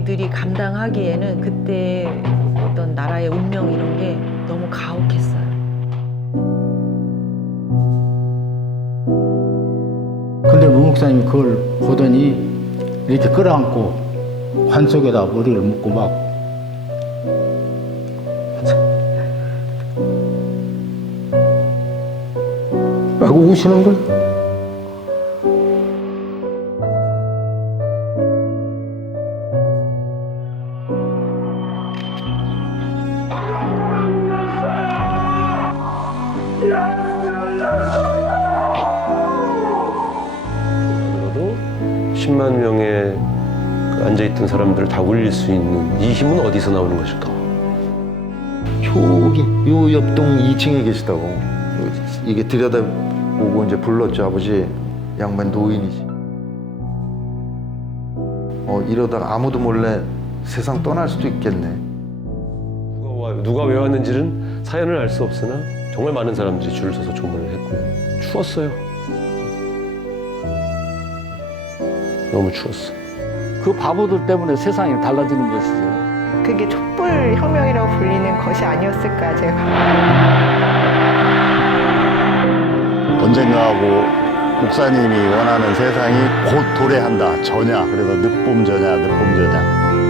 저희들이 감당하기에는 그때 어떤 나라의 운명 이런 게 너무 가혹했어요. 근데 무 목사님이 그걸 보더니 이렇게 끌어안고 관 속에다 머리를 묶고 막 막 우시는 거예요. 도 10만 명의 그 앉아있던 사람들을 다 울릴 수 있는 이 힘은 어디서 나오는 것일까? 저기 요 옆동 2층에 계시다고. 이게 들여다보고 이제 불렀죠 아버지. 양반 노인이시 어 이러다가 아무도 몰래 세상 떠날 수도 있겠네 누가 왜 왔는지는 사연을 알 수 없으나 정말 많은 사람들이 줄을 서서 조문을 했고요. 추웠어요. 너무 추웠어. 그 바보들 때문에 세상이 달라지는 것이죠. 그게 촛불 혁명이라고 불리는 것이 아니었을까 제가 언젠가하고 목사님이 원하는 세상이 곧 도래한다. 전야. 그래서 늦봄 전야, 늦봄 전야.